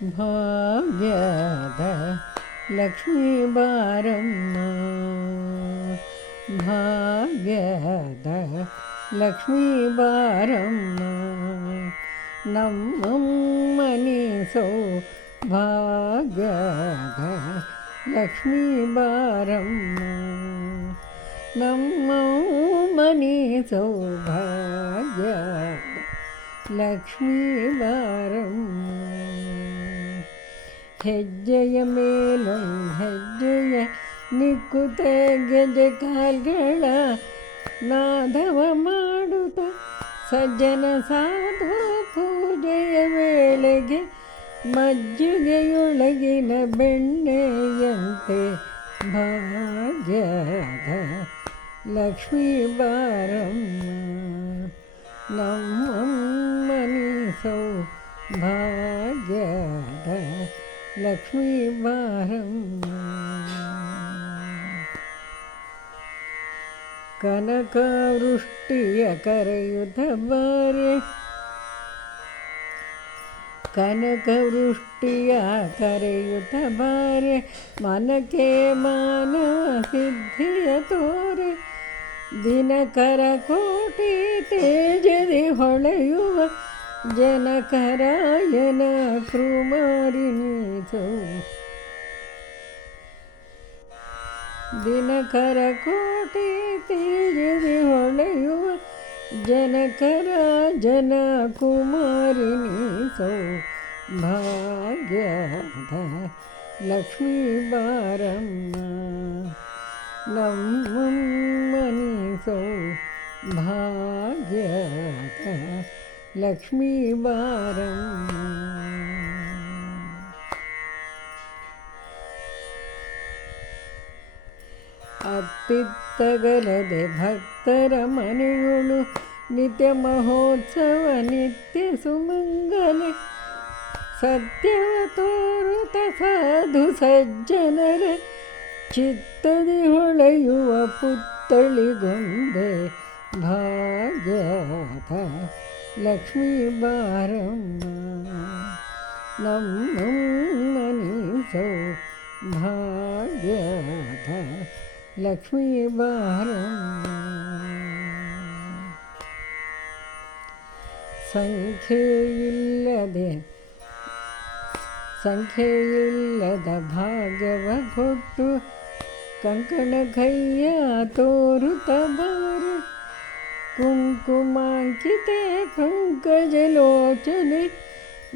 ಭಾಗ್ಯದ ಲಕ್ಷ್ಮೀ ಬಾರಮ್ಮ, ಭಾಗ್ಯದ ಲಕ್ಷ್ಮೀ ಬಾರಮ್ಮ, ನಮ್ಮಮ್ಮನಿ ಸೌಭಾಗ್ಯದ ಲಕ್ಷ್ಮೀ ಬಾರಮ್ಮ, ನಮ್ಮಮ್ಮನಿ ಸೌಭಾಗ್ಯದ ಲಕ್ಷ್ಮೀ ಬಾರಮ್ಮ. ಹೆಜ್ಜೆಯ ಮೇಲೊಂದು ಹೆಜ್ಜೆಯ ನಿಕ್ಕುತ್ತ ಗೆಜೆ ಕಾಲ್ಗಳ ನಾದವ ಮಾಡುತ್ತ ಸಜ್ಜನ ಸಾಧು ಪೂಜೆಯ ವೇಳೆಗೆ ಮಜ್ಜಿಗೆಯೊಳಗಿನ ಬೆಣ್ಣೆಯಂತೆ ಭಾಗ್ಯದ ಲಕ್ಷ್ಮೀ ಬಾರಮ್ಮ, ನಮ್ಮಮ್ಮನಿ ಸೌಭಾಗ್ಯದ ಲಕ್ಷ್ಮೀ ಬಾರಮ್ಮ. ಕನಕವೃಷ್ಟಿಯ ಕರೆಯುತ್ತ ಬಾರೆ, ಕನಕವೃಷ್ಟಿಯ ಕರೆಯುತ್ತ ಬಾರೆ, ಮನಕ್ಕೆ ಮಾನವ ಸಿದ್ಧಿಯ ತೋರೆ, ದಿನಕರ ಕೋಟಿ ತೇಜದಿ ಹೊಳೆಯುವ ಜನಕರಾಯನ ಕೃಮಾರಿಣೀಸು, ದಿನಕರ ಕೋಟಿ ತೇಜದಿ ಹೊಳೆಯುವ ಜನಕರಾಜನ ಕುಮಾರಿಣೀಸು, ಭಾಗ್ಯದ ಲಕ್ಷ್ಮೀ ಬಾರಮ್ಮ, ನಮ್ಮಮ್ಮನಿ ಸೌಭಾಗ್ಯದ ಲಕ್ಷ್ಮೀ ಬಾರಮ್ಮ. ಅತ್ತಿತ್ತಗಲದೆ ಭಕ್ತರ ಮನೆಗಳು ನಿತ್ಯ ಮಹೋತ್ಸವ ನಿತ್ಯ ಸುಮಂಗಲೆ, ಸತ್ಯವ ತೋರುತ ಸಾಧು ಸಜ್ಜನರ ಚಿತ್ತದಿ ಹೊಳೆಯುವ ಪುತ್ತಳಿಗೊಂದೆ, ಭಾಗ್ಯದ ಲಕ್ಷ್ಮೀ ಬಾರಮ್ಮ, ನಮ್ಮಮ್ಮನಿ ಸೌಭಾಗ್ಯದ ಲಕ್ಷ್ಮೀ ಬಾರಮ್ಮ. ಸಂಖ್ಯೆಯಿಲ್ಲದ ಭಾಗ್ಯವ ಕೊಟ್ಟು ಕಂಕಣ ಕೈಯ ತೋರುತ್ತ ಬಾರೆ, ಕುಂಕುಮಾಂಕಿತೆ ಪಂಕಜಲೋಚನೆ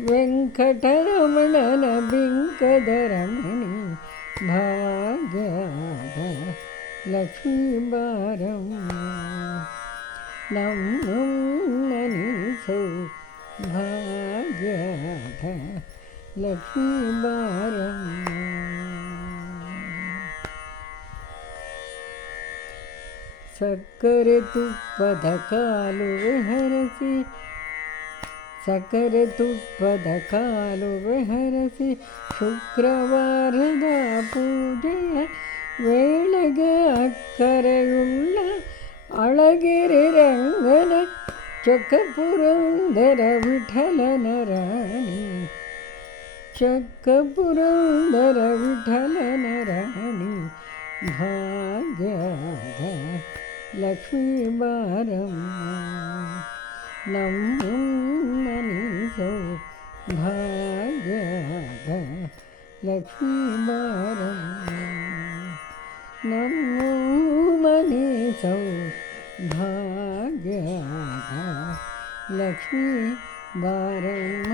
ವೆಂಕಟರಮಣನ ಬಿಂಕದ ರಮಣಿ, ಭಾಗ್ಯದ ಲಕ್ಷ್ಮೀ ಬಾರಮ್ಮ, ನಮ್ಮಮ್ಮನಿ ಸೌಭಾಗ್ಯದ ಲಕ್ಷ್ಮೀ ಬಾರಮ್ಮ. ಸಕ್ಕರೆ ತುಪ್ಪದ ಕಾಲುವೆ ಹರಸಿ, ಸಕ್ಕರೆ ತುಪ್ಪದ ಕಾಲುವೆ ಹರಸಿ, ಶುಕ್ರವಾರದ ಪೂಜೆಯ ವೇಳೆಗೆ ಅಕ್ಕರೆಯುಳ್ಳ ಅಳಗಿರಿ ರಂಗನ ಚಕ್ಕಪುರಂದರ ವಿಠಲನ ರಾಣಿ, ಚಕ್ಕಪುರಂದರ ವಿಠಲನ ರಾಣಿ, ಭಾಗ್ಯದ ಲಕ್ಷ್ಮೀ ಬಾರಮ್ಮ, ನಮ್ಮಮ್ಮನಿ ಸೌಭಾಗ್ಯದ ಲಕ್ಷ್ಮೀ ಬಾರಮ್ಮ, ನಮ್ಮಮ್ಮನಿ ಸೌಭಾಗ್ಯದ ಲಕ್ಷ್ಮೀ ಬಾರಮ್ಮ.